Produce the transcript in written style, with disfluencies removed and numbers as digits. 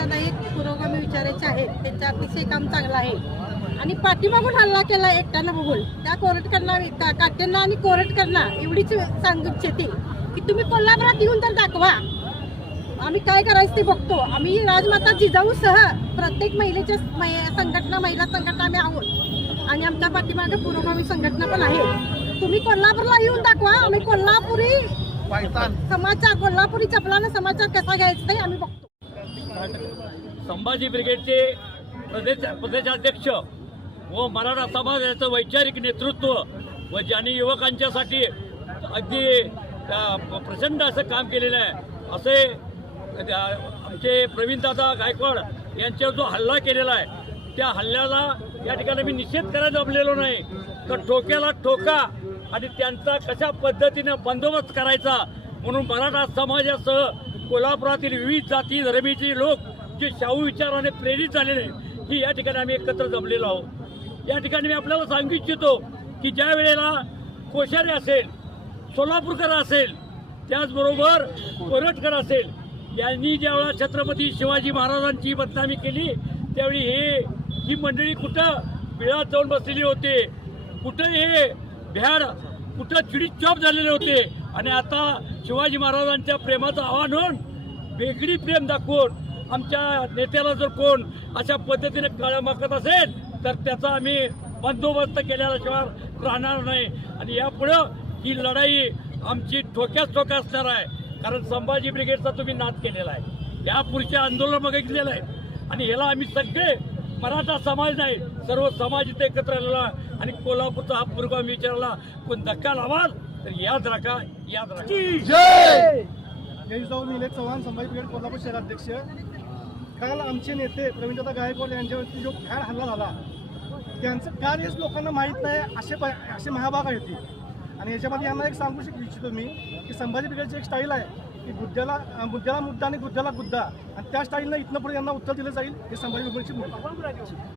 दादा एक पुरोगामी विचारायचे आहेत, त्यांचं अतिशय काम चांगलं आहे आणि पाठीमागून हल्ला केला एकट्यानं बघून त्या कोरटकरांना काट्यांना आणि कोरटकरांना एवढीच सांगू इच्छिते की तुम्ही कोल्हापुरात येऊन तर दाखवा, आम्ही काय करायचं ते बघतो. आम्ही राजमाता जिजाऊसह प्रत्येक महिलेच्या महिला संघटना आम्ही आहोत आणि आमच्या पाठीमागे पुरोगामी संघटना पण आहे. तुम्ही कोल्हापूरला येऊन दाखवा, आम्ही कोल्हापुरी समाचार, कोल्हापुरी चपलानं समाचार कसा घ्यायचा ते आम्ही बघतो. संभाजी ब्रिगेडचे प्रदेशाध्यक्ष व मराठा समाजाचं वैचारिक नेतृत्व व ज्यांनी युवकांच्यासाठी अगदी प्रचंड असं काम केलेलं आहे, असे आमचे प्रवीणदादा गायकवाड यांच्यावर जो हल्ला केलेला आहे त्या हल्ल्याला या ठिकाणी मी निषेध करायला जमलेलो नाही, तर ठोक्याला ठोका आणि त्यांचा कशा पद्धतीनं बंदोबस्त करायचा म्हणून मराठा समाजासह कोल्हापुरातील विविध जाती धर्मीचे लोक जे शाहू विचाराने प्रेरित झालेले ही या ठिकाणी आम्ही एकत्र जमलेलो आहोत. या ठिकाणी मी आपल्याला सांगू इच्छितो की ज्या वेळेला कोश्यारी असेल, सोलापूरकर असेल, त्याचबरोबर कोरटकर असेल, यांनी ज्यावेळेला छत्रपती शिवाजी महाराजांची बदनामी केली त्यावेळी ही मंडळी कुठं बिळात जाऊन बसलेली होते, कुठं हे भ्याड, कुठं चिडीत चॉप झालेले होते आणि आता शिवाजी महाराजांच्या प्रेमाचं आव्हान होऊन वेगळी प्रेम दाखवून आमच्या नेत्याला जर कोण अशा पद्धतीने काळं मागत असेल तर त्याचा आम्ही बंदोबस्त केल्याशिवाय राहणार नाही आणि यापुढं ही लढाई आमची ठोक्याच ठोक्या असणार आहे. कारण संभाजी ब्रिगेडचा तुम्ही नाद केलेला आहे, या पुढचे आंदोलन बघितलेलं आहे आणि ह्याला आम्ही सगळे मराठा समाज नाही सर्व समाज इथे एकत्र आलेला आणि कोल्हापूरचा हा पुरोगामी विचाराला कोण धक्का लावाल तर याद राखा. निलेश चव्हाण, संभाजी ब्रिगेड कोल्हापूर शहराध्यक्ष. काल आमचे नेते प्रवीणदादा गायकवाड यांच्यावरती जो भ्याड हल्ला झाला त्यांचं कार्यच लोकांना माहीत नाही असे महाभाग आहेत ती. आणि याच्यामध्ये यांना एक सांगू इच्छितो मी की संभाजी ब्रिगेडची एक स्टाईल आहे की मुद्द्याला मुद्दा आणि गुद्द्याला गुद्दा आणि त्या स्टाईलनं इथनं पुढे यांना उत्तर दिलं जाईल. हे संभाजी ब्रिगेडची मुद्दा.